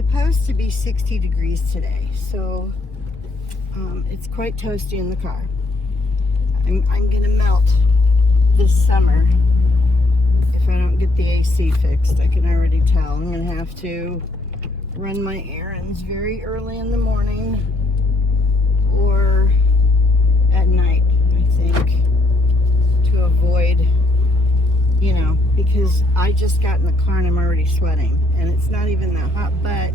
supposed to be 60 degrees today, so it's quite toasty in the car. I'm gonna melt this summer if I don't get the AC fixed. I can already tell. I'm gonna have to run my errands very early in the morning or at night, I think, to avoid, you know, because I just got in the car and I'm already sweating, and it's not even that hot, but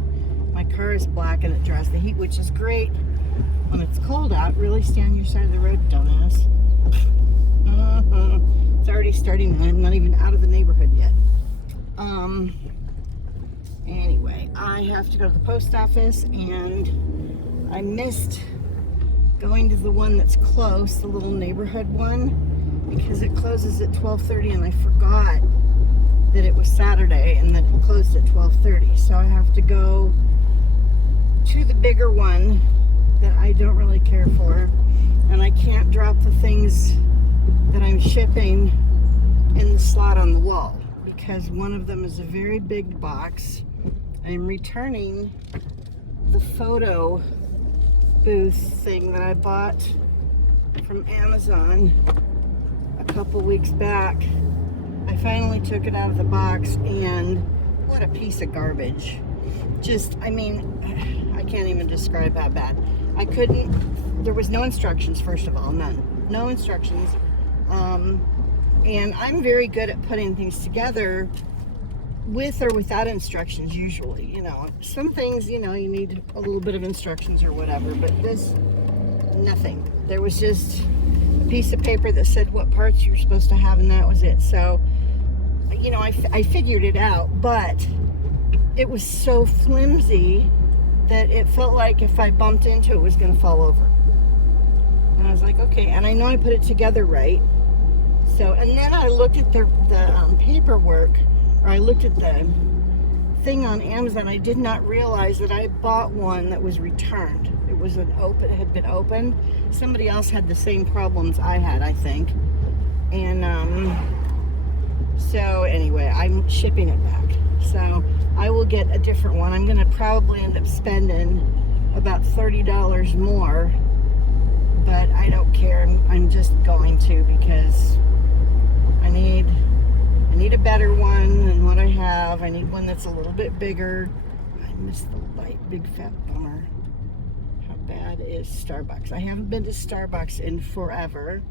my car is black and it draws the heat, which is great when it's cold out. Really stay on your side of the road, dumbass. It's already starting and I'm not even out of the neighborhood yet. Anyway, I have to go to the post office, and I missed going to the one that's close, the little neighborhood one, because it closes at 12:30, and I forgot that it was Saturday and that it closed at 12:30. So I have to go to the bigger one that I don't really care for, and I can't drop the things that I'm shipping in the slot on the wall because one of them is a very big box. I'm returning the photo booth thing that I bought from Amazon a couple weeks back. I finally took it out of the box, and what a piece of garbage. Just, I mean, I can't even describe how bad. There was no instructions, first of all, none. No instructions. And I'm very good at putting things together with or without instructions, usually. You know, some things, you know, you need a little bit of instructions or whatever, but this, nothing. There was just a piece of paper that said what parts you were supposed to have, and that was it. So, you know, I figured it out, but it was so flimsy that it felt like if I bumped into it, it was going to fall over. And I was like, okay, and I know I put it together right. So, and then I looked at the paperwork, or I looked at the thing on Amazon. I did not realize that I bought one that was returned. It was it had been opened. Somebody else had the same problems I had, I think. And so anyway, I'm shipping it back. So I will get a different one. I'm gonna probably end up spending about $30 more, but I don't care. I'm just going to, because I need a better one than what I have. I need one that's a little bit bigger. I miss the light, big fat bummer. How bad is Starbucks? I haven't been to Starbucks in forever.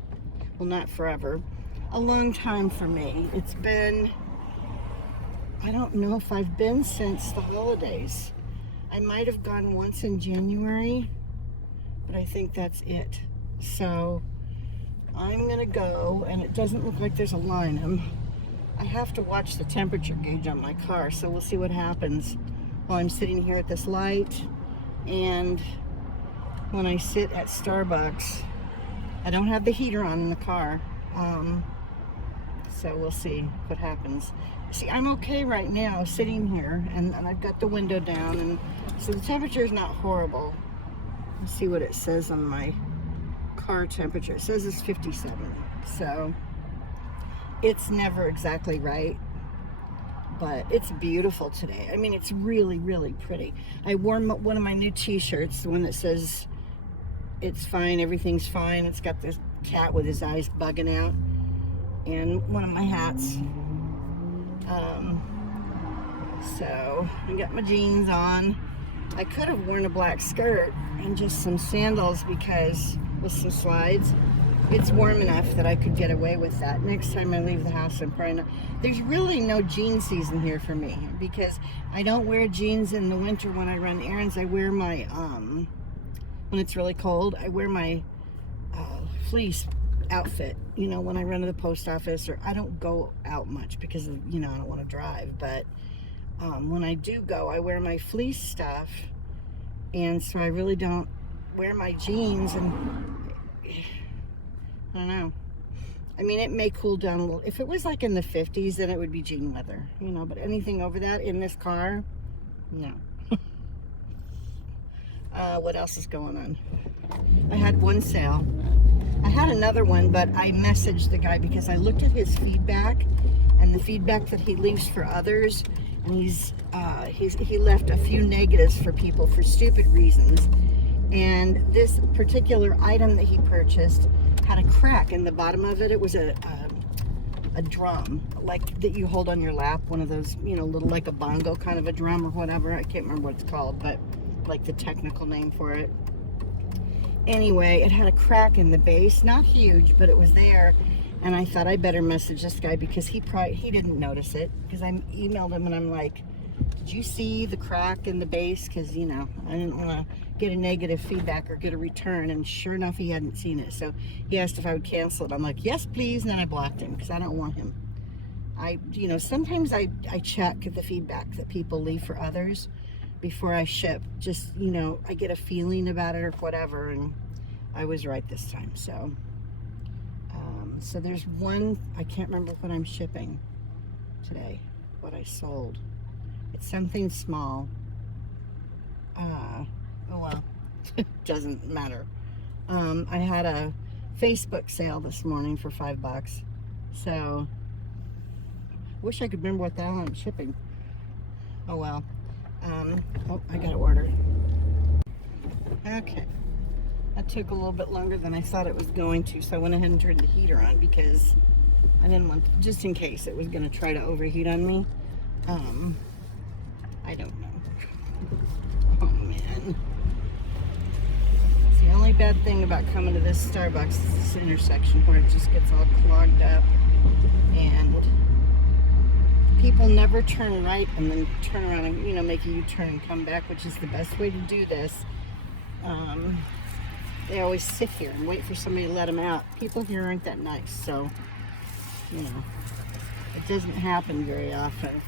Well, not forever. A long time for me. It's been, I don't know if I've been since the holidays. I might have gone once in January, but I think that's it. So I'm gonna go, and it doesn't look like there's a line. I have to watch the temperature gauge on my car, so we'll see what happens while I'm sitting here at this light. And when I sit at Starbucks, I don't have the heater on in the car, so we'll see what happens. See, I'm okay right now sitting here, and I've got the window down, and so the temperature is not horrible. Let's see what it says on my car temperature. It says it's 57, so it's never exactly right, but it's beautiful today. I mean, it's really, really pretty. I wore one of my new t-shirts, the one that says it's fine, everything's fine. It's got this cat with his eyes bugging out, and one of my hats. So I got my jeans on. I could have worn a black skirt and just some sandals, because with some slides, it's warm enough that I could get away with that. Next time I leave the house, I'm probably not. There's really no jean season here for me, because I don't wear jeans in the winter when I run errands. I wear my, when it's really cold, I wear my fleece outfit, you know, when I run to the post office, or I don't go out much because, you know, I don't want to drive, but when I do go, I wear my fleece stuff, and so I really don't wear my jeans, and I don't know. I mean, it may cool down a little. If it was like in the 50s, then it would be jean weather, you know, but anything over that in this car, no. What else is going on? I had one sale. I had another one, but I messaged the guy because I looked at his feedback and the feedback that he leaves for others, and he left a few negatives for people for stupid reasons. And this particular item that he purchased had a crack in the bottom of it. It was a drum, like that you hold on your lap, one of those, little, like a bongo kind of a drum or whatever. I can't remember what it's called, but like the technical name for it. Anyway, it had a crack in the base, not huge, but it was there. And I thought I better message this guy because he didn't notice it, because I emailed him and I'm like, did you see the crack in the base? Because, I didn't want to get a negative feedback or get a return. And sure enough, he hadn't seen it. So he asked if I would cancel it. I'm like, yes, please. And then I blocked him because I don't want him. Sometimes I check the feedback that people leave for others before I ship. Just, I get a feeling about it or whatever. And I was right this time. So there's one, I can't remember what I'm shipping today, what I sold. It's something small. Oh well, it doesn't matter. I had a Facebook sale this morning for $5. So, wish I could remember what the hell I'm shipping. Oh well. I gotta order. Okay. That took a little bit longer than I thought it was going to, so I went ahead and turned the heater on because I didn't want, just in case it was going to try to overheat on me. I don't know. Oh man. It's the only bad thing about coming to this Starbucks is this intersection where it just gets all clogged up, and people never turn right and then turn around and, make a U-turn and come back, which is the best way to do this. They always sit here and wait for somebody to let them out. People here aren't that nice, so, it doesn't happen very often.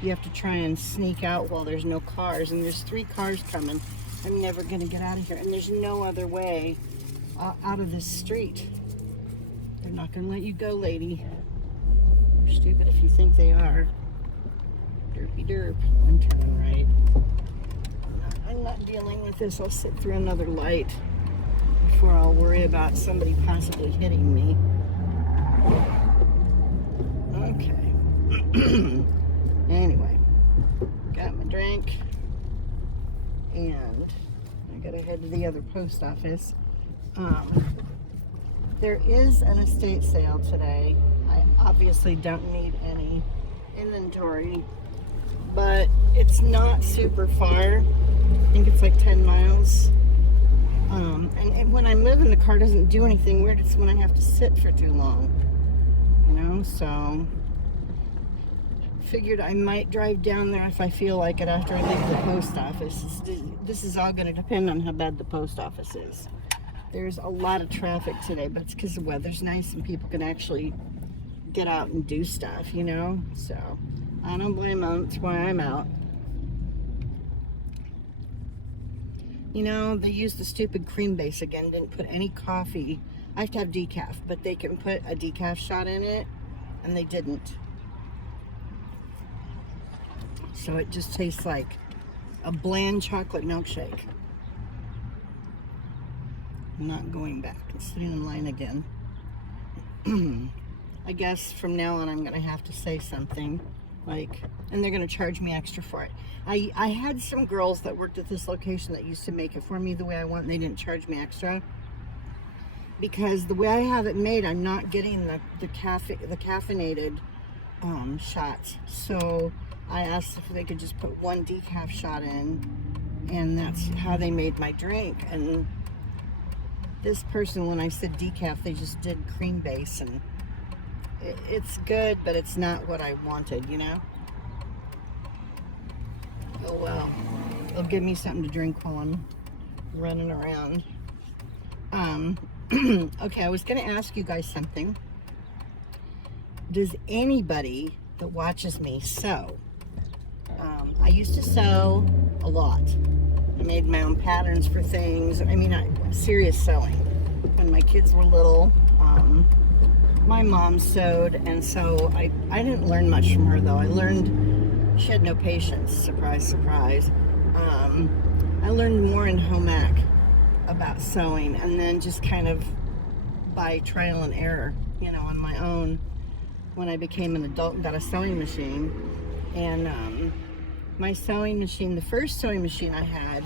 You have to try and sneak out while there's no cars, and there's 3 cars coming. I'm never going to get out of here, and there's no other way out of this street. They're not going to let you go, lady. You're stupid if you think they are. Derpy derp. I'm turning right. I'm not dealing with this. I'll sit through another light before I'll worry about somebody possibly hitting me. Okay. Anyway, got my drink, and I gotta head to the other post office. There is an estate sale today. I obviously don't need any inventory, but it's not super far. I think it's like 10 miles. And when I'm moving, the car doesn't do anything weird. It's when I have to sit for too long, so figured I might drive down there if I feel like it after I leave the post office. This is all going to depend on how bad the post office is. There's a lot of traffic today, but it's because the weather's nice and people can actually get out and do stuff, so I don't blame them. That's why I'm out. They used the stupid cream base again. Didn't put any coffee. I have to have decaf, but they can put a decaf shot in it, and they didn't. So it just tastes like a bland chocolate milkshake. I'm not going back. I'm sitting in line again. I guess from now on I'm going to have to say something and they're going to charge me extra for it. I had some girls that worked at this location that used to make it for me the way I want, and they didn't charge me extra. Because the way I have it made, I'm not getting the caffeinated shots. So I asked if they could just put 1 decaf shot in, and that's how they made my drink. And this person, when I said decaf, they just did cream base, and it's good, but it's not what I wanted, Oh well, they'll give me something to drink while I'm running around. Okay, I was going to ask you guys something. Does anybody that watches me sew? I used to sew a lot. I made my own patterns for things. Serious sewing. When my kids were little, my mom sewed, and so I didn't learn much from her, though. I learned she had no patience. Surprise, surprise. I learned more in home ec about sewing, and then just kind of by trial and error, on my own. When I became an adult and got a sewing machine, And my sewing machine, the first sewing machine I had,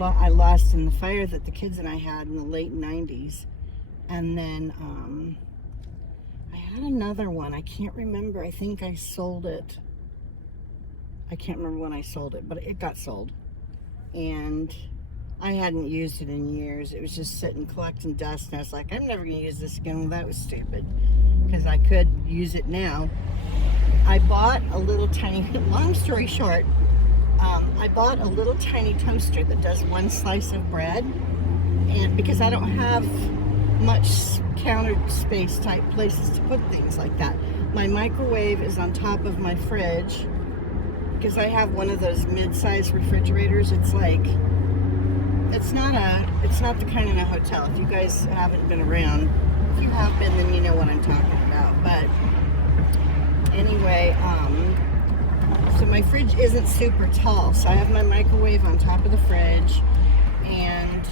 I lost in the fire that the kids and I had in the late 90s. And then I had another one. I can't remember. I think I sold it. I can't remember when I sold it, but it got sold. And I hadn't used it in years. It was just sitting collecting dust, and I was like, I'm never going to use this again. Well, that was stupid, because I could use it now. I bought a little tiny, long story short, I bought a little tiny toaster that does one slice of bread, and because I don't have much counter space type places to put things like that. My microwave is on top of my fridge, because I have one of those mid-sized refrigerators. It's like, it's not the kind in a hotel. If you guys haven't been around, if you have been, then you know what I'm talking about. But anyway, so my fridge isn't super tall, so I have my microwave on top of the fridge, and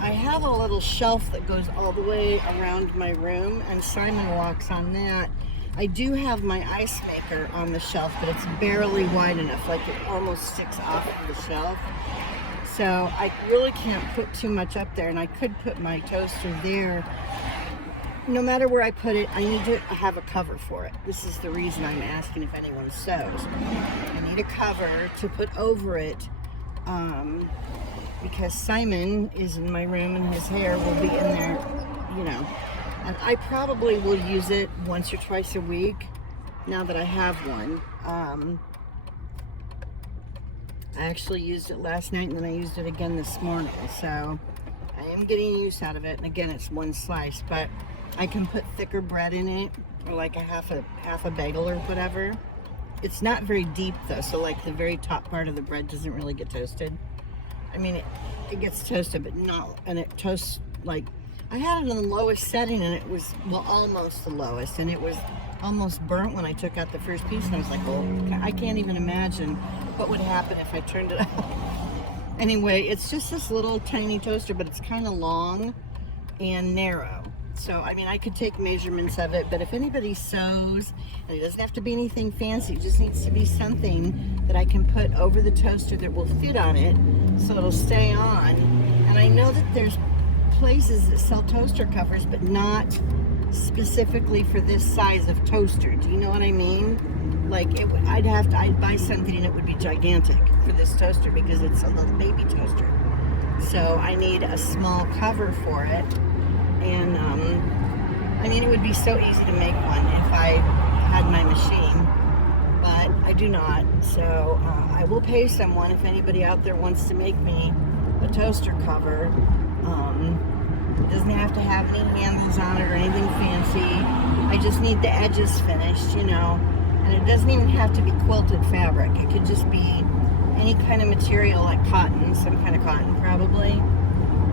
I have a little shelf that goes all the way around my room, and Simon walks on that. I do have my ice maker on the shelf, but it's barely wide enough, like it almost sticks off of the shelf. So I really can't put too much up there, and I could put my toaster there. No matter where I put it, I need to have a cover for it. This is the reason I'm asking if anyone sews. I need a cover to put over it, because Simon is in my room and his hair will be in there, you know. And I probably will use it once or twice a week now that I have one. I actually used it last night, and then I used it again this morning. So I am getting use out of it. And again, it's one slice, but I can put thicker bread in it, or like a half a bagel or whatever. It's not very deep though, so like the very top part of the bread doesn't really get toasted. I mean, it gets toasted, but not, and it toasts like, I had it on the lowest setting, and it was, well, almost the lowest, and it was almost burnt when I took out the first piece, and I was like, well, I can't even imagine what would happen if I turned it up. Anyway, it's just this little tiny toaster, but it's kind of long and narrow. So, I mean, I could take measurements of it, but if anybody sews, and it doesn't have to be anything fancy, it just needs to be something that I can put over the toaster that will fit on it, so it'll stay on. And I know that there's places that sell toaster covers, but not specifically for this size of toaster. Do you know what I mean? Like, I'd buy something and it would be gigantic for this toaster, because it's a little baby toaster. So I need a small cover for it. And I mean, it would be so easy to make one if I had my machine, but I do not. So I will pay someone if anybody out there wants to make me a toaster cover. It doesn't have to have any handles on it or anything fancy. I just need the edges finished, you know. And it doesn't even have to be quilted fabric. It could just be any kind of material, like cotton, some kind of cotton probably.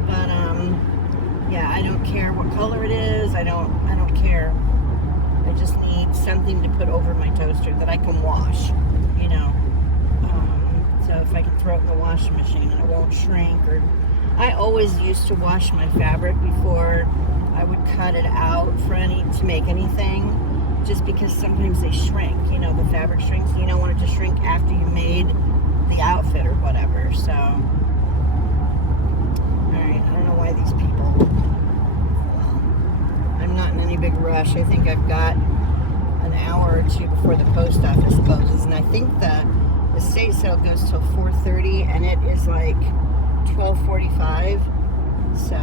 But yeah, I don't care what color it is. I don't care. I just need something to put over my toaster that I can wash, you know. So if I can throw it in the washing machine and it won't shrink. Or I always used to wash my fabric before I would cut it out to make anything, just because sometimes they shrink, you know, the fabric shrinks, and you don't want it to shrink after you made the outfit or whatever. So alright, I don't know why these people, well, I'm not in any big rush. I think I've got an hour or two before the post office closes, and I think the estate sale goes till 4:30, and it is like 12:45. So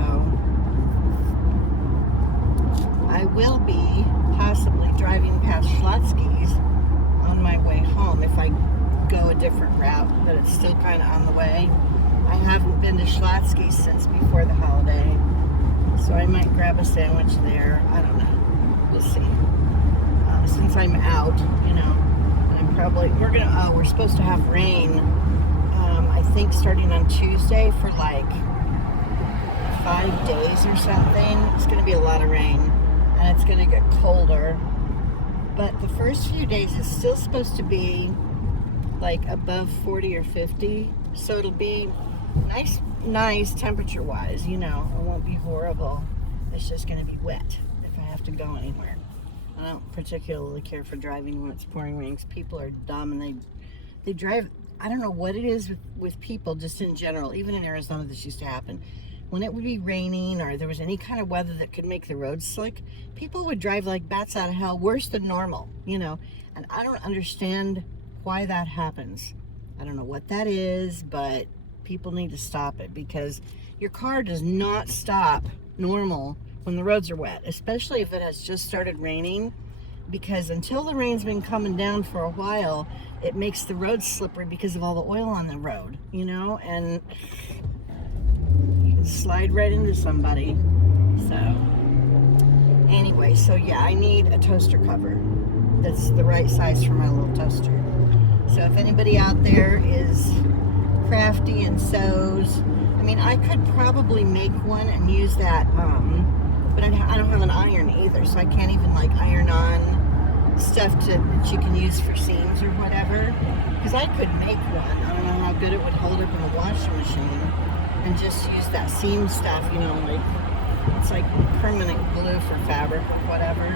I will be possibly driving past Schlotzsky's on my way home if I go a different route, but it's still kind of on the way. I haven't been to Schlotzsky's since before the holiday, so I might grab a sandwich there. I don't know. We'll see. Since I'm out, you know, I'm probably, we're supposed to have rain, I think starting on Tuesday for like 5 days or something. It's going to be a lot of rain, and it's going to get colder. But the first few days is still supposed to be like above 40 or 50, so it'll be nice temperature-wise, you know. It won't be horrible. It's just going to be wet if I have to go anywhere. I don't particularly care for driving when it's pouring rain. People are dumb and they drive. I don't know what it is with people just in general. Even in Arizona, this used to happen. When it would be raining or there was any kind of weather that could make the roads slick, people would drive like bats out of hell, worse than normal, you know. And I don't understand why that happens. I don't know what that is, but people need to stop it, because your car does not stop normal when the roads are wet, especially if it has just started raining, because until the rain's been coming down for a while, it makes the roads slippery because of all the oil on the road, you know, and you can slide right into somebody. So anyway, so yeah, I need a toaster cover that's the right size for my little toaster. So if anybody out there is crafty and sews, I mean, I could probably make one and use that, but I don't have an iron either, so I can't even like iron on stuff that you can use for seams or whatever, because I could make one. I don't know how good it would hold up in a washing machine, and just use that seam stuff, you know, like it's like permanent glue for fabric or whatever.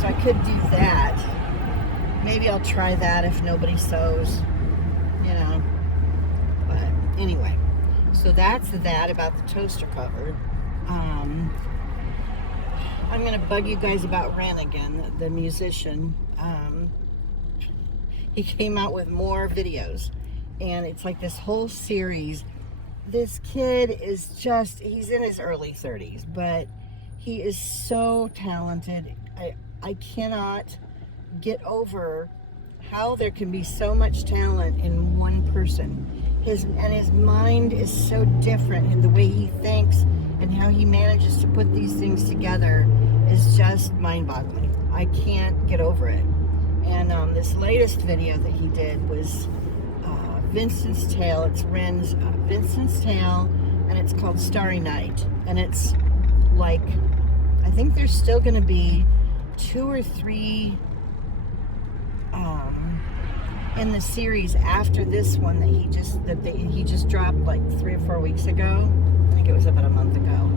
So I could do that. Maybe I'll try that if nobody sews, you know. But anyway, so that's that about the toaster cover. I'm going to bug you guys about Ren again, the musician. He came out with more videos, and it's like this whole series. This kid is just, he's in his early 30s, but he is so talented. I cannot get over how there can be so much talent in one person. His mind is so different, and the way he thinks and how he manages to put these things together is just mind-boggling. I can't get over it. And this latest video that he did was Vincent's Tale. It's Ren's Vincent's Tale, and it's called Starry Night. And it's like, I think there's still going to be 2 or 3 in the series after this one that he just dropped like 3 or 4 weeks ago. I think it was about a month ago.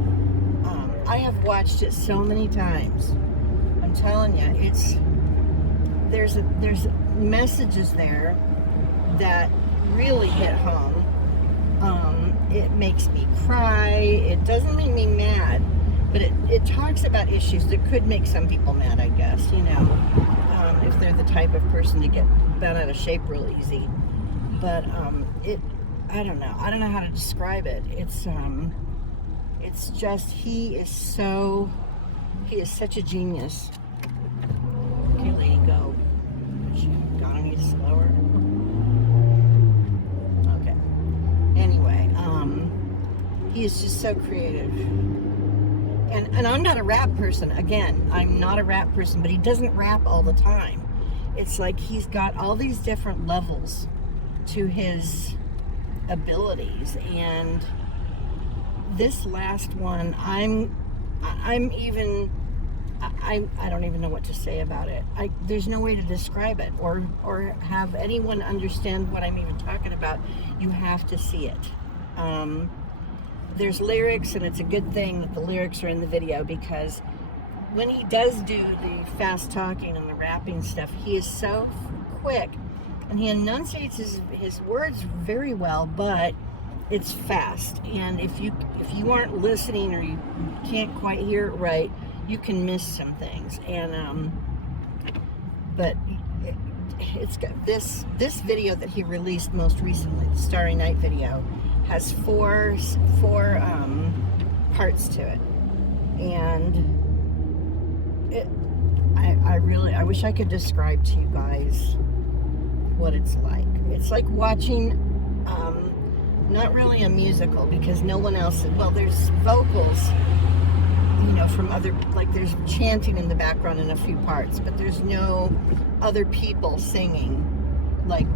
I have watched it so many times. I'm telling you, there's messages there that really hit home. It makes me cry. It doesn't make me mad, but it talks about issues that could make some people mad, I guess, you know, if they're the type of person to get bent out of shape real easy. But I don't know how to describe it. It's just, he is such a genius. Okay, lady, go. Gotta need slower. Okay. Anyway, he is just so creative. And I'm not a rap person. Again, I'm not a rap person, but he doesn't rap all the time. It's like he's got all these different levels to his abilities, and this last one, I don't even know what to say about it. There's no way to describe it or have anyone understand what I'm even talking about. You have to see it. There's lyrics, and it's a good thing that the lyrics are in the video, because when he does do the fast talking and the rapping stuff, he is so quick, and he enunciates his words very well, but it's fast. And if you aren't listening, or you can't quite hear it right, you can miss some things. And but it's got this video that he released most recently, the Starry Night video, has four parts to it, and I wish I could describe to you guys what it's like. It's like watching not really a musical, because no one else, well, there's vocals, you know, from other, like there's chanting in the background in a few parts, but there's no other people singing, like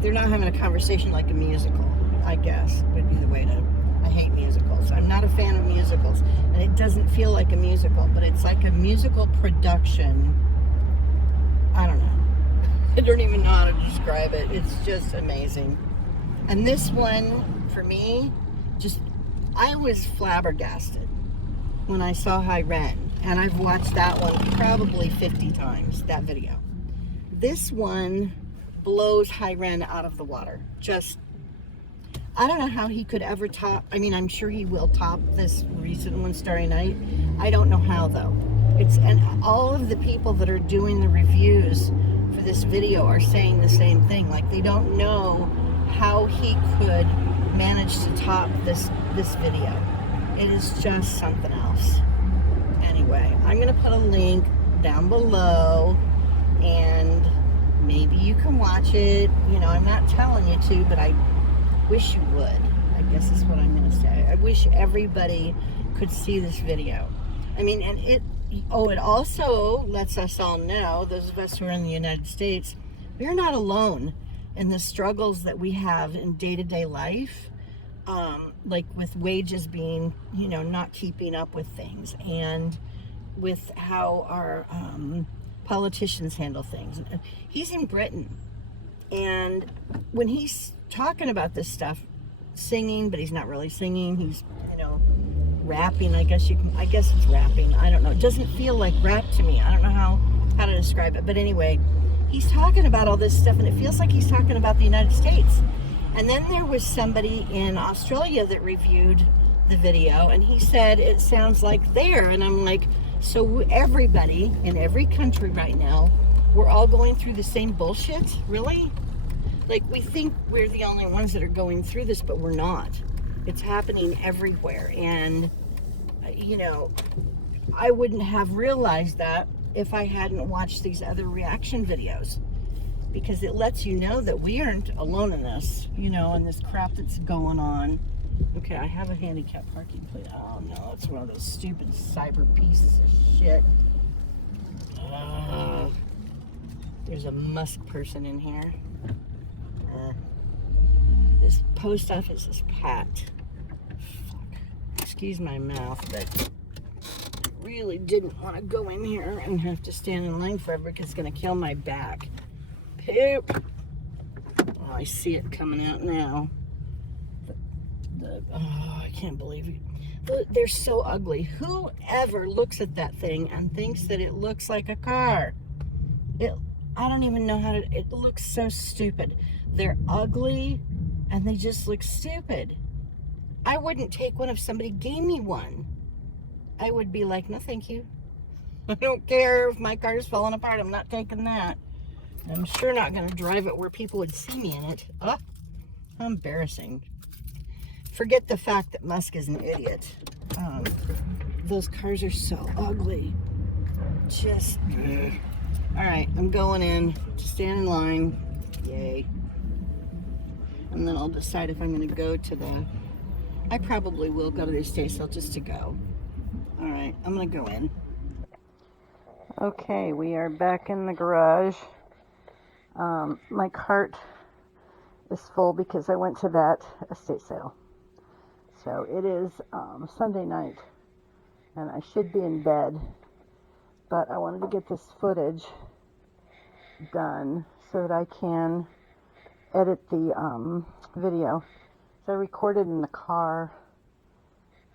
they're not having a conversation like a musical, I guess would be the way to. I hate musicals. I'm not a fan of musicals, and it doesn't feel like a musical, but it's like a musical production. I don't know. I don't even know how to describe it. It's just amazing. And this one, for me, I was flabbergasted. when I saw High Ren, and I've watched that one probably 50 times, that video. This one blows High Ren out of the water. Just, I don't know how he could ever top, I mean, I'm sure he will top this recent one, Starry Night. I don't know how, though. And all of the people that are doing the reviews for this video are saying the same thing. Like, they don't know how he could manage to top this video. It is just something else. Anyway, I'm going to put a link down below, and maybe you can watch it. You know, I'm not telling you to, but I wish you would. I guess is what I'm going to say. I wish everybody could see this video. I mean, and it also lets us all know, those of us who are in the United States, we're not alone in the struggles that we have in day-to-day life. Like with wages being, you know, not keeping up with things, and with how our politicians handle things. He's in Britain, and when he's talking about this stuff, singing, but he's not really singing, he's, you know, rapping, I guess it's rapping, I don't know, it doesn't feel like rap to me, I don't know how to describe it, but anyway, he's talking about all this stuff, and it feels like he's talking about the United States. And then there was somebody in Australia that reviewed the video, and he said it sounds like there. And I'm like, so everybody in every country right now, we're all going through the same bullshit? Really? Like, we think we're the only ones that are going through this, but we're not. It's happening everywhere. And, you know, I wouldn't have realized that if I hadn't watched these other reaction videos. Because it lets you know that we aren't alone in this, you know, and this crap that's going on. Okay, I have a handicap parking plate. Oh no, it's one of those stupid cyber pieces of shit. There's a Musk person in here. This post office is packed. Fuck. Excuse my mouth, but I really didn't want to go in here and have to stand in line forever because it's going to kill my back. Poop. Oh, I see it coming out now. Oh, I can't believe it. They're so ugly. Whoever looks at that thing and thinks that it looks like a car? I don't even know how to. It looks so stupid. They're ugly and they just look stupid. I wouldn't take one if somebody gave me one. I would be like, no, thank you. I don't care if my car's falling apart. I'm not taking that. I'm sure not going to drive it where people would see me in it. Oh, how embarrassing. Forget the fact that Musk is an idiot. Those cars are so ugly. Just, all right, I'm going in to stand in line. Yay. And then I'll decide if I'm going to go to I probably will go to the estate sale just to go. All right, I'm going to go in. Okay, we are back in the garage. My cart is full because I went to that estate sale. So it is Sunday night, and I should be in bed, but I wanted to get this footage done so that I can edit the video. So I recorded in the car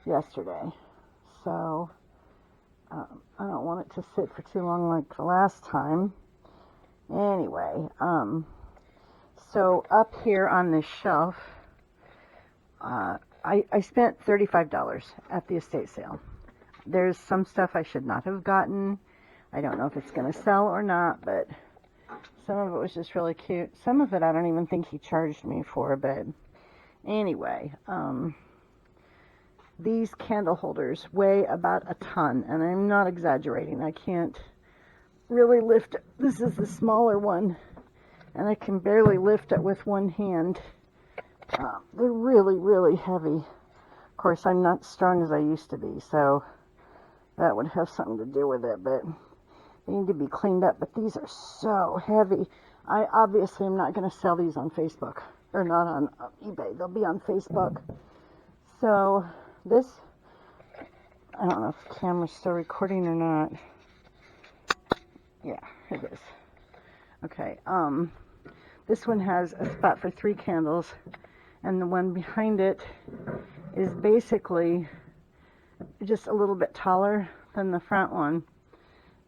yesterday, so I don't want it to sit for too long like the last time. Anyway, so up here on this shelf, I spent $35 at the estate sale. There's some stuff I should not have gotten. I don't know if it's going to sell or not, but some of it was just really cute. Some of it I don't even think he charged me for, but anyway, these candle holders weigh about a ton, and I'm not exaggerating. I can't really lift it. This is the smaller one, and I can barely lift it with one hand. They're really, really heavy. Of course, I'm not strong as I used to be, so that would have something to do with it, but they need to be cleaned up. But these are so heavy. I obviously am not going to sell these on Facebook, or not on eBay. They'll be on Facebook. So this, I don't know if the camera's still recording or not. Yeah, it is. Okay, this one has a spot for 3 candles, and the one behind it is basically just a little bit taller than the front one,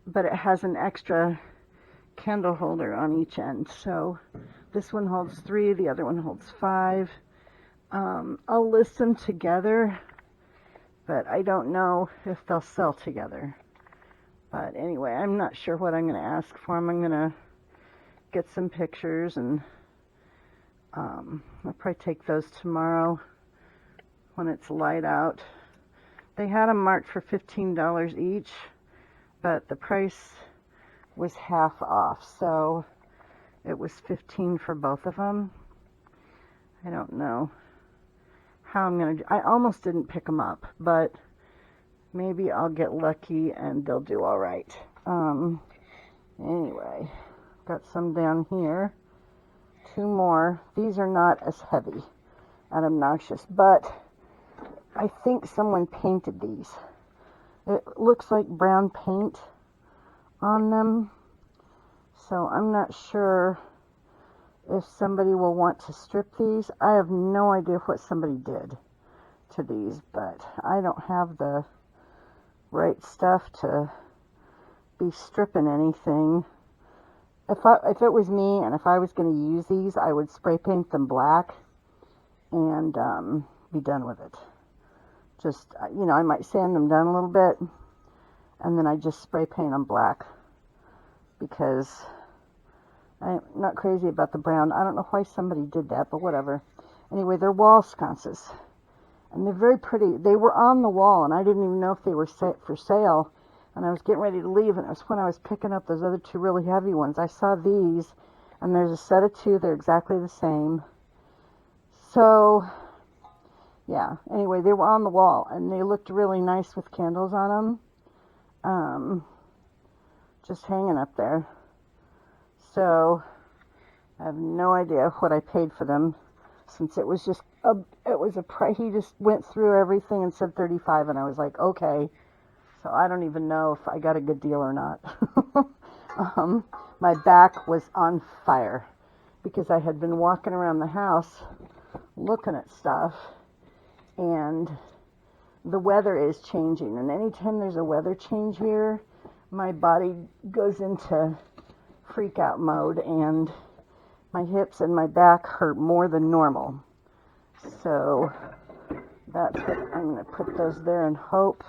but it has an extra candle holder on each end. So this one holds 3, the other one holds 5. I'll list them together, but I don't know if they'll sell together. But anyway, I'm not sure what I'm going to ask for them. I'm going to get some pictures, and I'll probably take those tomorrow when it's light out. They had them marked for $15 each, but the price was half off, so it was $15 for both of them. I don't know how I'm going to do. I almost didn't pick them up, but maybe I'll get lucky and they'll do all right. Anyway, got some down here. 2 more. These are not as heavy and obnoxious, but I think someone painted these. It looks like brown paint on them, so I'm not sure if somebody will want to strip these. I have no idea what somebody did to these, but I don't have the right stuff to be stripping anything. If it was me and if I was going to use these, I would spray paint them black and be done with it. Just, I might sand them down a little bit and then I just spray paint them black, because I'm not crazy about the brown. I don't know why somebody did that, but whatever. Anyway, they're wall sconces, and they're very pretty. They were on the wall, and I didn't even know if they were set for sale, and I was getting ready to leave, and it was when I was picking up those other 2 really heavy ones. I saw these, and there's a set of 2. They're exactly the same. So, yeah. Anyway, they were on the wall, and they looked really nice with candles on them. Just hanging up there. So, I have no idea what I paid for them, since it was just a price. He just went through everything and said $35, and I was like, okay. So I don't even know if I got a good deal or not. My back was on fire because I had been walking around the house looking at stuff, and the weather is changing, and anytime there's a weather change here, my body goes into freak out mode, and my hips and my back hurt more than normal. So that's what I'm going to put those there and hope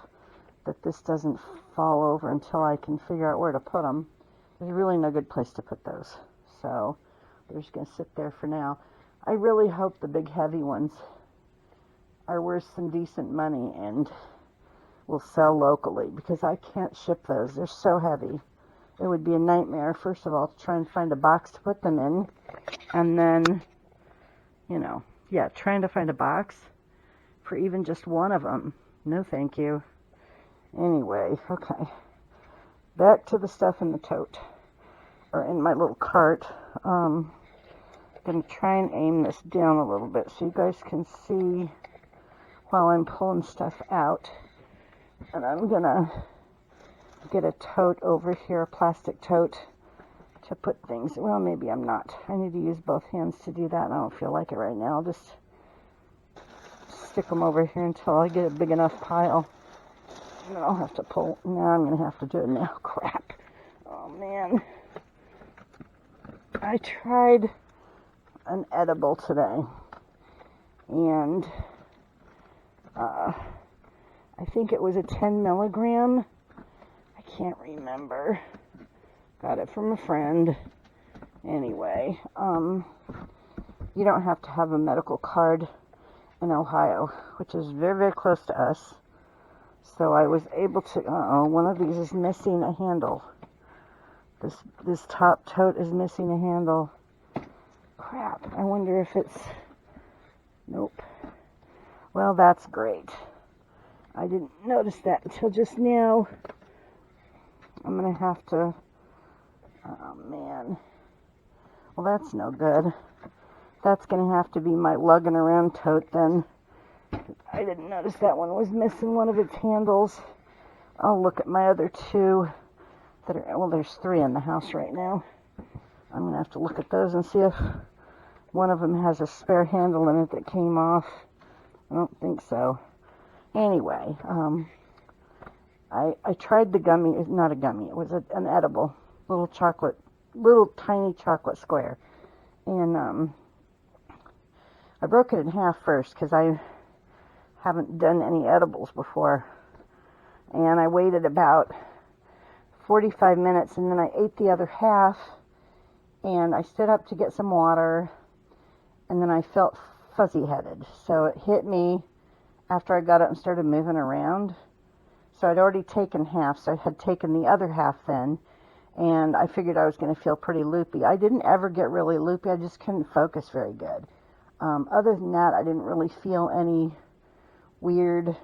that this doesn't fall over until I can figure out where to put them. There's really no good place to put those, so they're just going to sit there for now. I really hope the big heavy ones are worth some decent money and will sell locally, because I can't ship those. They're so heavy. It would be a nightmare, first of all, to try and find a box to put them in, and then, trying to find a box for even just one of them. No, thank you. Anyway, okay. Back to the stuff in the tote, or in my little cart. I'm going to try and aim this down a little bit so you guys can see while I'm pulling stuff out. And I'm going to get a tote over here, a plastic tote, to put things. Well, maybe I'm not. I need to use both hands to do that, and I don't feel like it right now. I'll just stick them over here until I get a big enough pile. And then I'll have to pull. Now I'm going to have to do it now. Crap. Oh, man. I tried an edible today, and I think it was a 10 milligram. I can't remember. Got it from a friend. Anyway, you don't have to have a medical card in Ohio, which is very, very close to us. So I was able to, one of these is missing a handle. This top tote is missing a handle. Crap, I wonder if it's, nope. Well, that's great. I didn't notice that until just now. I'm going to have to, oh man. Well, that's no good. That's going to have to be my lugging around tote then. I didn't notice that one was missing one of its handles. I'll look at my other 2 that are, well, there's 3 in the house right now. I'm going to have to look at those and see if one of them has a spare handle in it that came off. I don't think so. Anyway, I tried the gummy, not a gummy, it was an edible, little tiny chocolate square. And I broke it in half first because I haven't done any edibles before. And I waited about 45 minutes, and then I ate the other half, and I stood up to get some water, and then I felt fuzzy-headed. So it hit me after I got up and started moving around. So I'd already taken half, so I had taken the other half then, and I figured I was going to feel pretty loopy. I didn't ever get really loopy, I just couldn't focus very good. Other than that, I didn't really feel any weird,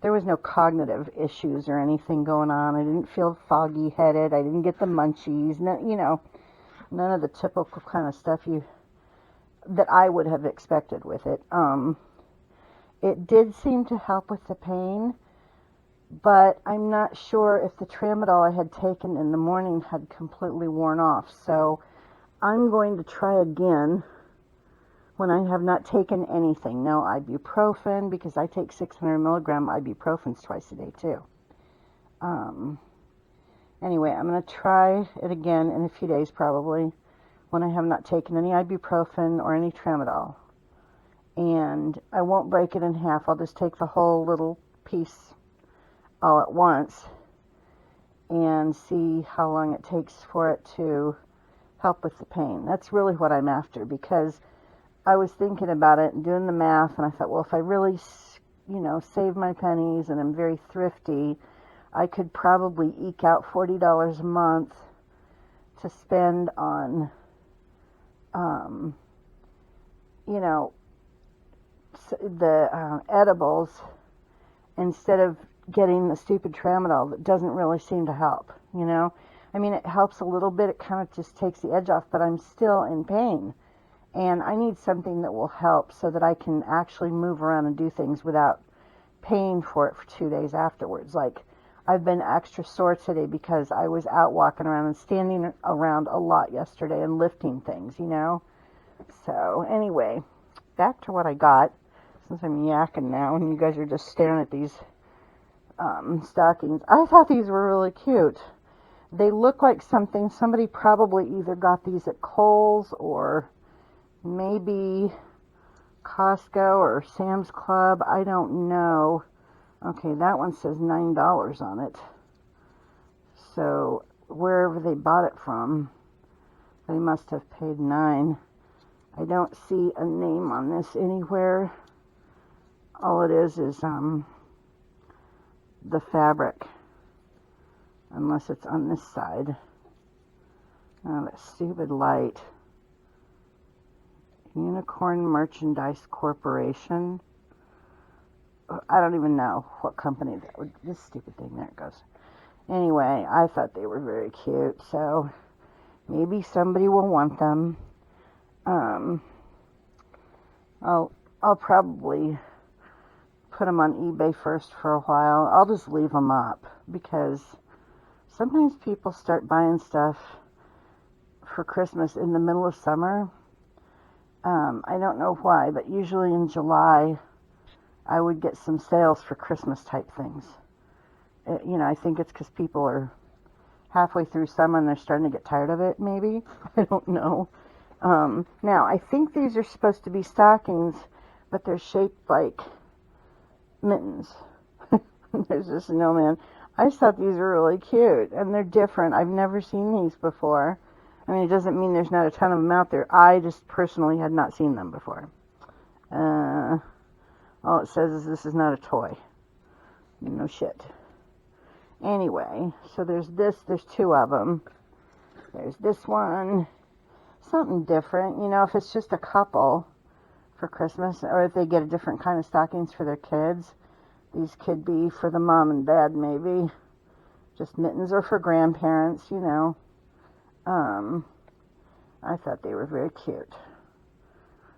there was no cognitive issues or anything going on. I didn't feel foggy-headed. I didn't get the munchies. None of the typical kind of stuff that I would have expected with it. It did seem to help with the pain, but I'm not sure if the tramadol I had taken in the morning had completely worn off. So I'm going to try again when I have not taken anything. No ibuprofen, because I take 600 milligram ibuprofens twice a day too. Anyway, I'm going to try it again in a few days probably, when I have not taken any ibuprofen or any tramadol. And I won't break it in half. I'll just take the whole little piece all at once and see how long it takes for it to help with the pain. That's really what I'm after, because I was thinking about it and doing the math, and I thought, well, if I really, save my pennies and I'm very thrifty, I could probably eke out $40 a month to spend on, the edibles, instead of getting the stupid tramadol that doesn't really seem to help, I mean, it helps a little bit. It kind of just takes the edge off, but I'm still in pain. And I need something that will help so that I can actually move around and do things without paying for it for 2 days afterwards. Like, I've been extra sore today because I was out walking around and standing around a lot yesterday and lifting things, So, anyway, back to what I got, since I'm yakking now and you guys are just staring at these stockings. I thought these were really cute. They look like somebody probably either got these at Kohl's or maybe Costco or Sam's Club. I don't know. Okay, that one says $9 on it. So wherever they bought it from, they must have paid $9. I don't see a name on this anywhere. All it is the fabric, unless it's on this side. Oh, that stupid light. Unicorn Merchandise Corporation. I don't even know what company that would. This stupid thing, there it goes. Anyway, I thought they were very cute, so maybe somebody will want them. I'll probably put them on eBay first for a while. I'll just leave them up, because sometimes people start buying stuff for Christmas in the middle of summer. I don't know why, but usually in July, I would get some sales for Christmas type things. I think it's because people are halfway through summer and they're starting to get tired of it, maybe. I don't know. Now, I think these are supposed to be stockings, but they're shaped like mittens. There's this snowman. I just thought these were really cute, and they're different. I've never seen these before. I mean, it doesn't mean there's not a ton of them out there. I just personally had not seen them before. All it says is this is not a toy. No shit. Anyway, so there's two of them. There's this one. Something different. If it's just a couple for Christmas, or if they get a different kind of stockings for their kids. These could be for the mom and dad, maybe. Just mittens, or for grandparents, I thought they were very cute.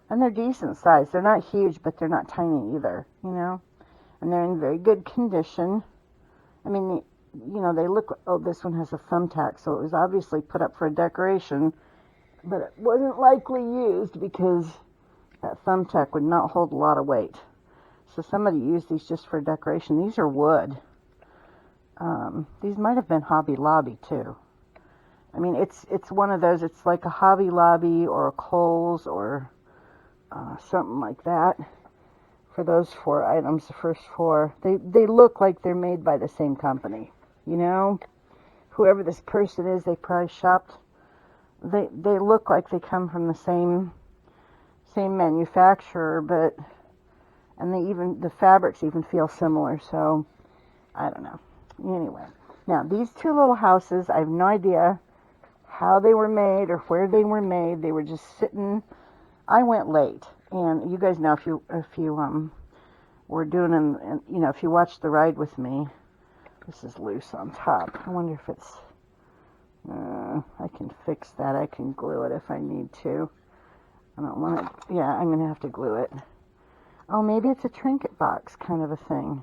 And they're decent size. They're not huge, but they're not tiny either, And they're in very good condition. I mean, they look, this one has a thumbtack, so it was obviously put up for a decoration, but it wasn't likely used because that thumbtack would not hold a lot of weight. So So somebody used these just for decoration. These are wood. These might have been Hobby Lobby too. I mean, it's one of those. It's like a Hobby Lobby or a Kohl's or something like that. For those 4 items, the first 4, they look like they're made by the same company. You know, whoever this person is, they probably shopped. They look like they come from the same manufacturer, but the fabrics even feel similar. So I don't know. Anyway, now these 2 little houses, I have no idea how they were made or where they were made. They were just sitting. I went late, and you guys know if you were doing and you know, if you watched the ride with me, this is loose on top. I wonder if it's I can fix that. I can glue it if I need to. I don't want it. Yeah, I'm gonna have to glue it. Oh, maybe it's a trinket box kind of a thing,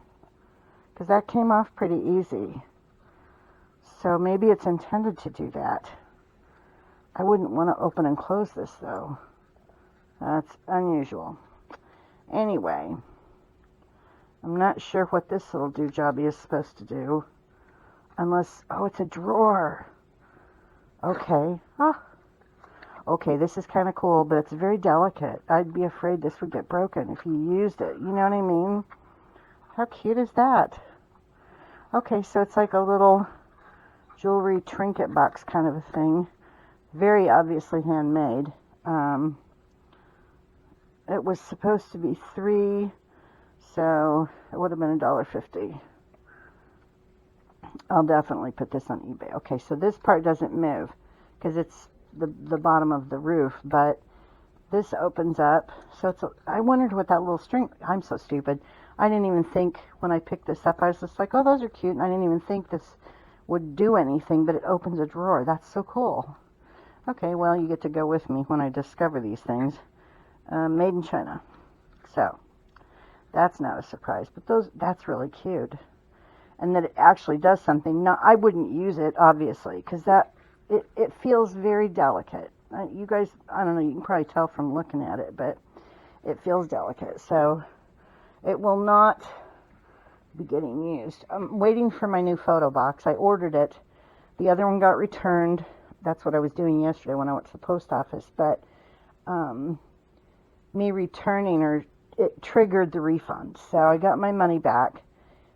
because that came off pretty easy. So maybe it's intended to do that. I wouldn't want to open and close this though. That's unusual. Anyway, I'm not sure what this little doojobby is supposed to do. Unless, oh, it's a drawer. Okay. Oh. Okay, this is kind of cool, but it's very delicate. I'd be afraid this would get broken if you used it. You know what I mean? How cute is that? Okay, so it's like a little jewelry trinket box kind of a thing. Very obviously handmade. It was supposed to be $3, so it would have been $1.50. I'll definitely put this on eBay. Okay, so this part doesn't move because it's the bottom of the roof, but this opens up. So I wondered what that little string. I'm so stupid. I didn't even think when I picked this up. I was just like, oh, those are cute, and I didn't even think this would do anything, but it opens a drawer. That's so cool. Okay, well, you get to go with me when I discover these things. Made in China. So that's not a surprise, but that's really cute. And that it actually does something. Now, I wouldn't use it, obviously, because it feels very delicate. You guys, I don't know, you can probably tell from looking at it, but it feels delicate. So it will not be getting used. I'm waiting for my new photo box. I ordered it. The other one got returned. That's what I was doing yesterday when I went to the post office. But me returning it triggered the refund. So I got my money back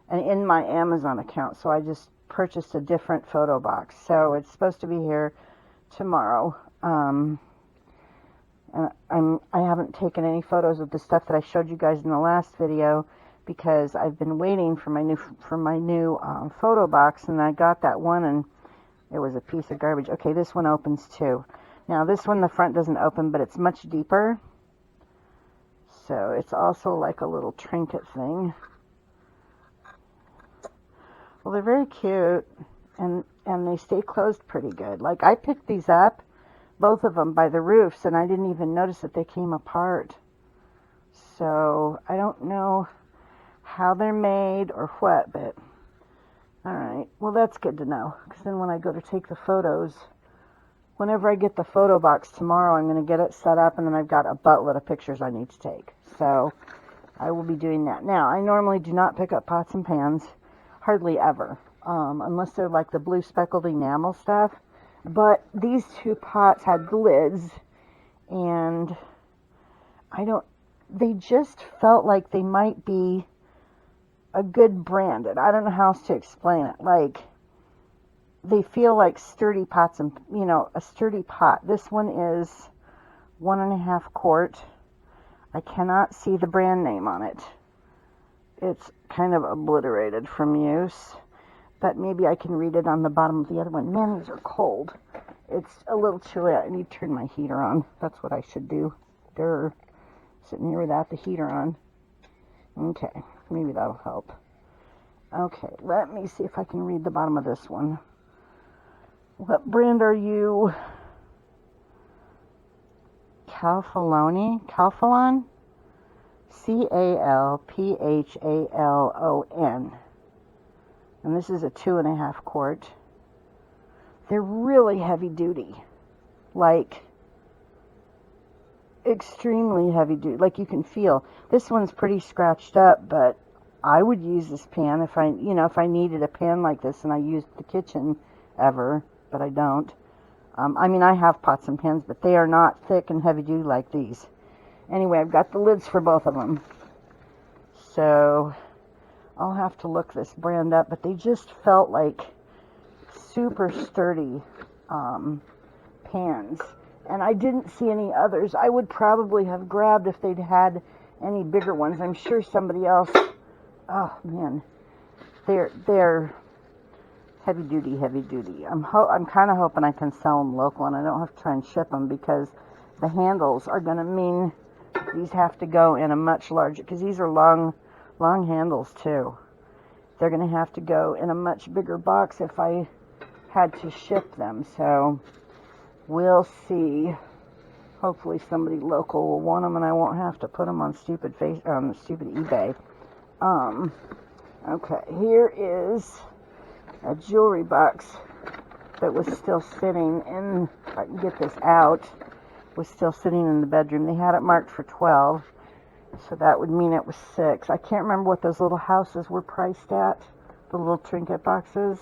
and in my Amazon account. So I just purchased a different photo box. So it's supposed to be here tomorrow. I haven't taken any photos of the stuff that I showed you guys in the last video because I've been waiting for my new photo box, and I got that one and it was a piece of garbage. Okay, this one opens too. Now this one, the front doesn't open, but it's much deeper. So it's also like a little trinket thing. Well, they're very cute, and they stay closed pretty good. Like, I picked these up, both of them, by the roofs, and I didn't even notice that they came apart. So I don't know how they're made or what, but all right. Well, that's good to know, because then when I go to take the photos, whenever I get the photo box tomorrow, I'm going to get it set up, and then I've got a buttload of pictures I need to take. So I will be doing that. Now, I normally do not pick up pots and pans. Hardly ever, unless they're like the blue speckled enamel stuff. But these 2 pots had lids, and they just felt like they might be a good branded. I don't know how else to explain it. Like, they feel like sturdy pots, and a sturdy pot. This one is 1.5 quart. I cannot see the brand name on it. It's kind of obliterated from use, but maybe I can read it on the bottom of the other one. Man, these are cold. It's a little chilly. I need to turn my heater on. That's what I should do. They're sitting here without the heater on. Okay, maybe that'll help. Okay, let me see if I can read the bottom of this one. What brand are you? Calphalon? Calphalon. And this is a 2.5 quart. They're really heavy duty. Like, extremely heavy duty. Like you can feel. This one's pretty scratched up, but I would use this pan if I needed a pan like this and I used the kitchen ever, but I don't. I mean, I have pots and pans, but they are not thick and heavy duty like these. Anyway, I've got the lids for both of them. So I'll have to look this brand up, but they just felt like super sturdy pans. And I didn't see any others. I would probably have grabbed if they'd had any bigger ones. I'm sure somebody else. Oh man, they're heavy duty. I'm kind of hoping I can sell them local and I don't have to try and ship them, because the handles are going to mean these have to go in a much larger, because these are long handles too. They're going to have to go in a much bigger box if I had to ship them. So we'll see. Hopefully somebody local will want them and I won't have to put them on stupid eBay. Okay, here is a jewelry box that was still sitting in, if I can get this out, was still sitting in the bedroom. They had it marked for 12, so that would mean it was 6. I can't remember what those little houses were priced at, the little trinket boxes.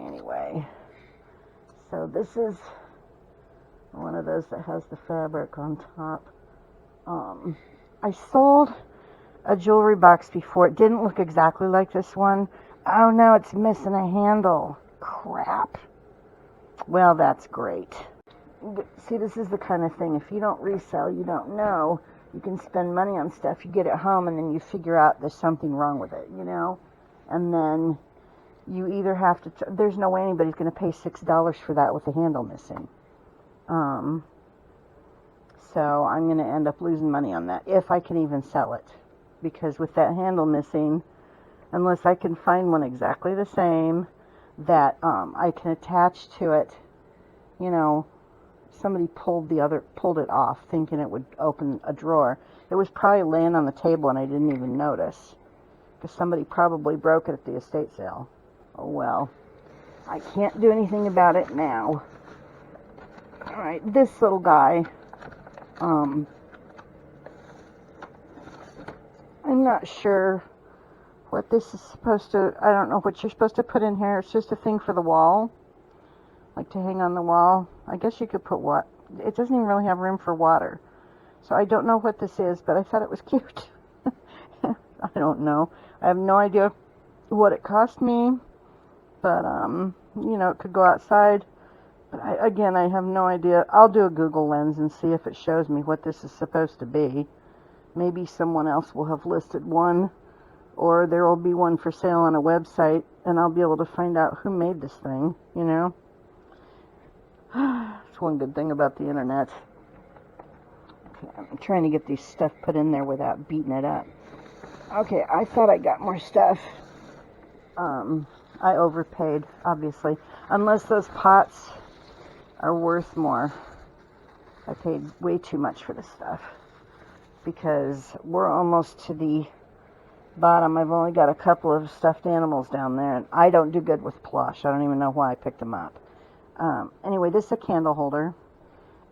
Anyway, so this is one of those that has the fabric on top. I sold a jewelry box before. It didn't look exactly like this one. Oh no, it's missing a handle. Crap. Well, that's great. See, this is the kind of thing, if you don't resell, you don't know. You can spend money on stuff, you get it home, and then you figure out there's something wrong with it, And then you either have to, there's no way anybody's going to pay $6 for that with the handle missing. So I'm going to end up losing money on that, if I can even sell it. Because with that handle missing, unless I can find one exactly the same that I can attach to it, somebody pulled it off thinking it would open a drawer. It was probably laying on the table and I didn't even notice, because somebody probably broke it at the estate sale. Oh well, I can't do anything about it now. Alright, this little guy, I'm not sure what this is supposed to, I don't know what you're supposed to put in here. It's just a thing for the wall, like to hang on the wall. I guess you could put what? It doesn't even really have room for water. So I don't know what this is, but I thought it was cute. I don't know. I have no idea what it cost me, but, it could go outside. But I have no idea. I'll do a Google Lens and see if it shows me what this is supposed to be. Maybe someone else will have listed one, or there will be one for sale on a website, and I'll be able to find out who made this thing, It's one good thing about the internet. Okay, I'm trying to get these stuff put in there without beating it up. Okay, I thought I got more stuff. I overpaid, obviously. Unless those pots are worth more. I paid way too much for this stuff, because we're almost to the bottom. I've only got a couple of stuffed animals down there, and I don't do good with plush. I don't even know why I picked them up. Anyway, this is a candle holder,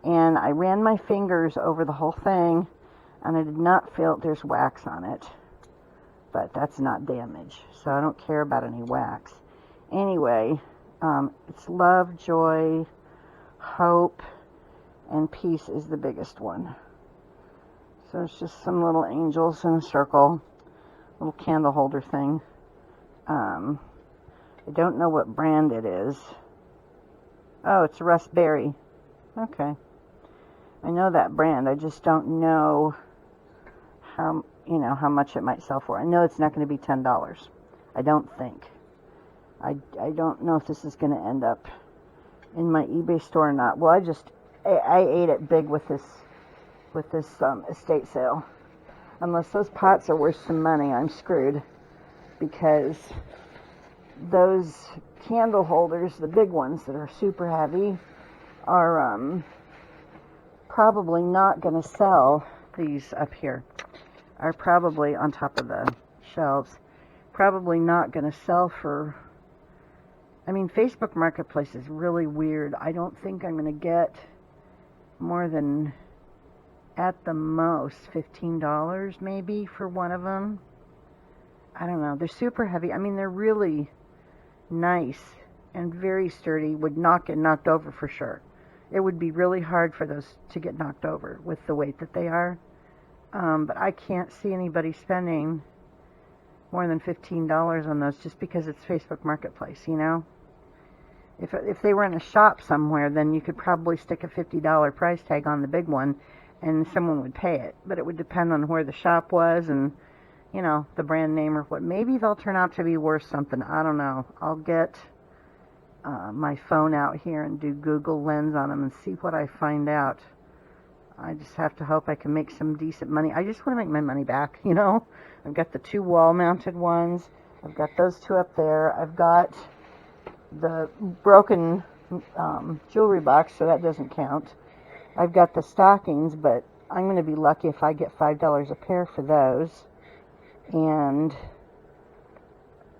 and I ran my fingers over the whole thing, and I did not feel there's wax on it, but that's not damage, so I don't care about any wax. Anyway, it's love, joy, hope, and peace is the biggest one. So it's just some little angels in a circle, little candle holder thing. I don't know what brand it is. Oh, it's Raspberry. Okay. I know that brand. I just don't know how much it might sell for. I know it's not going to be $10. I don't think. I don't know if this is going to end up in my eBay store or not. Well, I ate it big with this estate sale. Unless those pots are worth some money, I'm screwed, because those candle holders, the big ones that are super heavy, are probably not going to sell. These up here are probably on top of the shelves, probably not going to sell for, Facebook Marketplace is really weird. I don't think I'm going to get more than, at the most, $15 maybe for one of them. I don't know. They're super heavy. I mean, they're really nice and very sturdy. Would not get knocked over for sure. It would be really hard for those to get knocked over with the weight that they are. But I can't see anybody spending more than $15 on those just because it's Facebook Marketplace, you know? If they were in a shop somewhere, then you could probably stick a $50 price tag on the big one and someone would pay it. But it would depend on where the shop was and, you know, the brand name or what. Maybe they'll turn out to be worth something. I don't know. I'll get my phone out here and do Google Lens on them and see what I find out. I just have to hope I can make some decent money. I just want to make my money back, you know. I've got the 2 wall-mounted ones. I've got those 2 up there. I've got the broken jewelry box, so that doesn't count. I've got the stockings, but I'm going to be lucky if I get $5 a pair for those. And,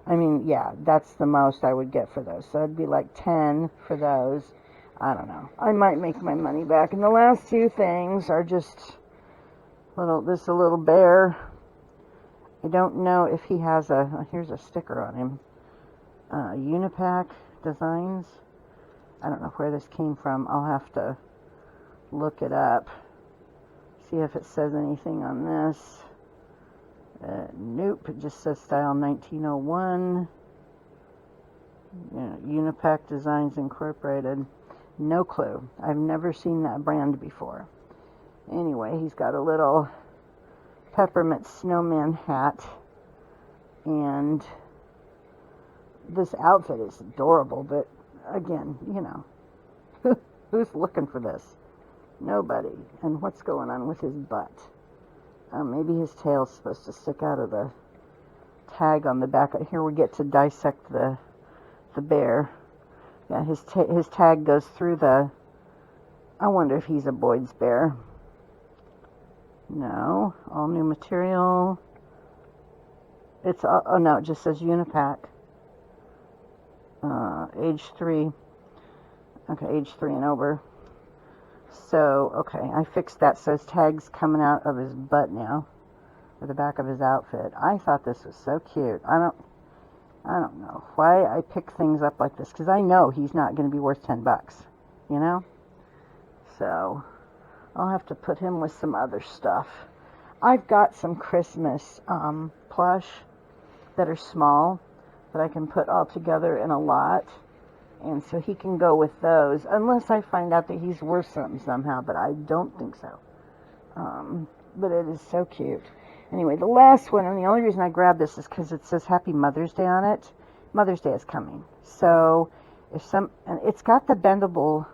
I mean, yeah, that's the most I would get for those. So it'd be like 10 for those. I don't know. I might make my money back. And the last 2 things are just this is a little bear. I don't know if he has here's a sticker on him. Unipack Designs. I don't know where this came from. I'll have to look it up. See if it says anything on this. Nope, it just says style 1901. Unipack Designs Incorporated. No clue. I've never seen that brand before. Anyway, he's got a little peppermint snowman hat. And this outfit is adorable, but again, you know, who's looking for this? Nobody. And what's going on with his butt? Maybe his tail's supposed to stick out of the tag on the back. Here we get to dissect the bear. Yeah, his tag goes through the... I wonder if he's a Boyd's bear. No. All new material. It's... Oh, no, it just says Unipack. Age 3. Okay, age 3 and over. So, okay, I fixed that so his tag's coming out of his butt now. Or the back of his outfit. I thought this was so cute. I don't know why I pick things up like this, because I know he's not going to be worth $10, you know? So, I'll have to put him with some other stuff. I've got some Christmas plush that are small that I can put all together in a lot, and so he can go with those, unless I find out that he's worth something somehow, but I don't think so. But it is so cute. Anyway, the last one, and the only reason I grabbed this is because it says Happy Mother's Day on it. Mother's Day is coming. So, and it's got the bendable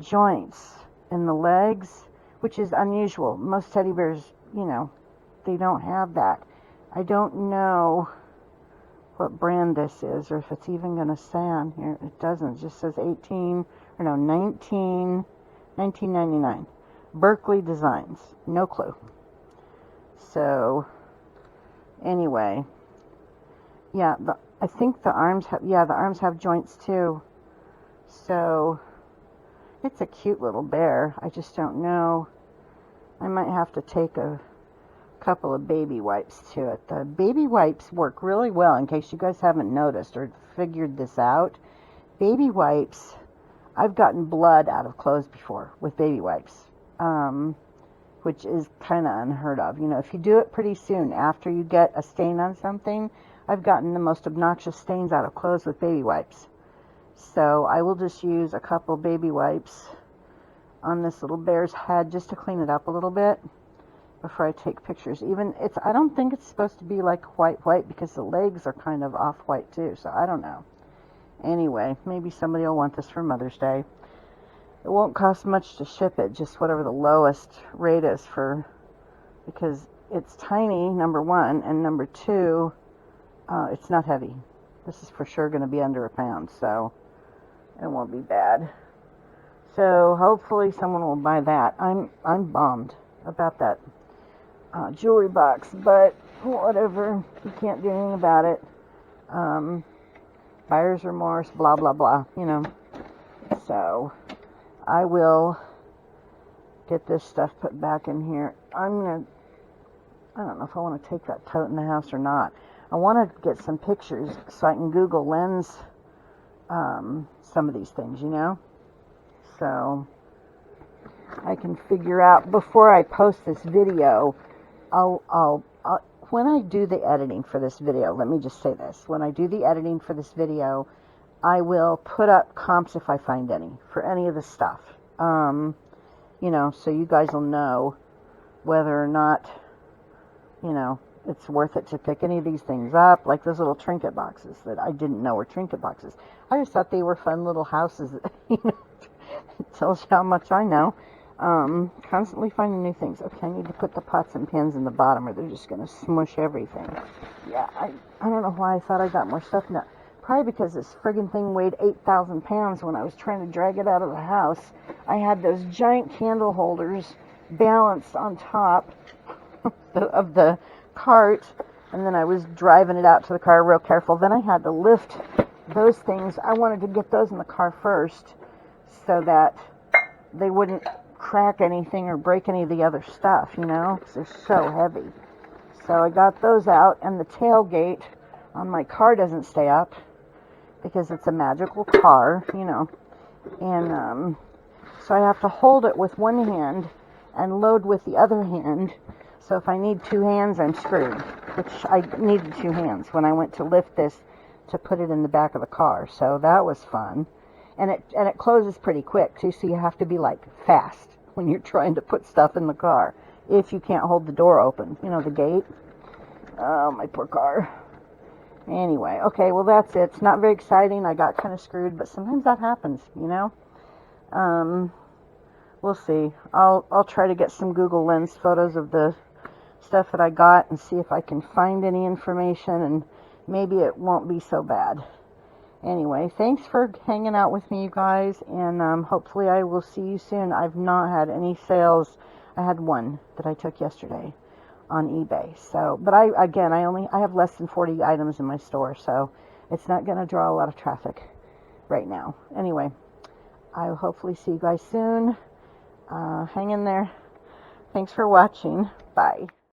joints in the legs, which is unusual. Most teddy bears, you know, they don't have that. I don't know what brand this is, or if it's even going to say on here. It doesn't. It just says 1999. Berkeley Designs. No clue. So, anyway, yeah, I think the arms have joints too. So, it's a cute little bear. I just don't know. I might have to take a couple of baby wipes to it. The baby wipes work really well, in case you guys haven't noticed or figured this out. Baby wipes, I've gotten blood out of clothes before with baby wipes. Which is kind of unheard of. You know, if you do it pretty soon after you get a stain on something, I've gotten the most obnoxious stains out of clothes with baby wipes. So I will just use a couple baby wipes on this little bear's head just to clean it up a little bit before I take pictures. I don't think it's supposed to be like white because the legs are kind of off-white too, so I don't know. Anyway, maybe somebody will want this for Mother's Day. It won't cost much to ship it, just whatever the lowest rate is because it's tiny, number one, and number two, it's not heavy. This is for sure going to be under a pound, so it won't be bad. So hopefully someone will buy that. I'm bummed about that jewelry box, but whatever, you can't do anything about it. Buyer's remorse, blah, blah, blah, you know. So I will get this stuff put back in here. I don't know if I want to take that tote in the house or not. I want to get some pictures so I can Google Lens some of these things, you know? So I can figure out, before I post this video, when I do the editing for this video, let me just say this. When I do the editing for this video, I will put up comps if I find any, for any of the stuff. You know, so you guys will know whether or not, you know, it's worth it to pick any of these things up, like those little trinket boxes that I didn't know were trinket boxes. I just thought they were fun little houses. You know, it tells you how much I know. Constantly finding new things. Okay, I need to put the pots and pans in the bottom or they're just going to smush everything. Yeah, I don't know why I thought I got more stuff now. Probably because this friggin' thing weighed 8,000 pounds when I was trying to drag it out of the house. I had those giant candle holders balanced on top of the cart, and then I was driving it out to the car real careful. Then I had to lift those things. I wanted to get those in the car first so that they wouldn't crack anything or break any of the other stuff, you know, because they're so heavy. So I got those out, and the tailgate on my car doesn't stay up because it's a magical car, you know, and so I have to hold it with one hand and load with the other hand. So if I need two hands, I'm screwed, which I needed two hands when I went to lift this to put it in the back of the car. So that was fun. And it closes pretty quick, too, so you have to be, like, fast when you're trying to put stuff in the car if you can't hold the door open, you know, the gate. Oh, my poor car. Anyway, okay, well, that's it. It's not very exciting. I got kind of screwed, but sometimes that happens, you know. We'll see. I'll try to get some Google Lens photos of the stuff that I got and see if I can find any information, and maybe it won't be so bad. Anyway, thanks for hanging out with me, you guys, and hopefully I will see you soon. I've not had any sales. I had one that I took yesterday on eBay. So, but I have less than 40 items in my store, so it's not going to draw a lot of traffic right now. Anyway, I will hopefully see you guys soon. Hang in there. Thanks for watching. Bye.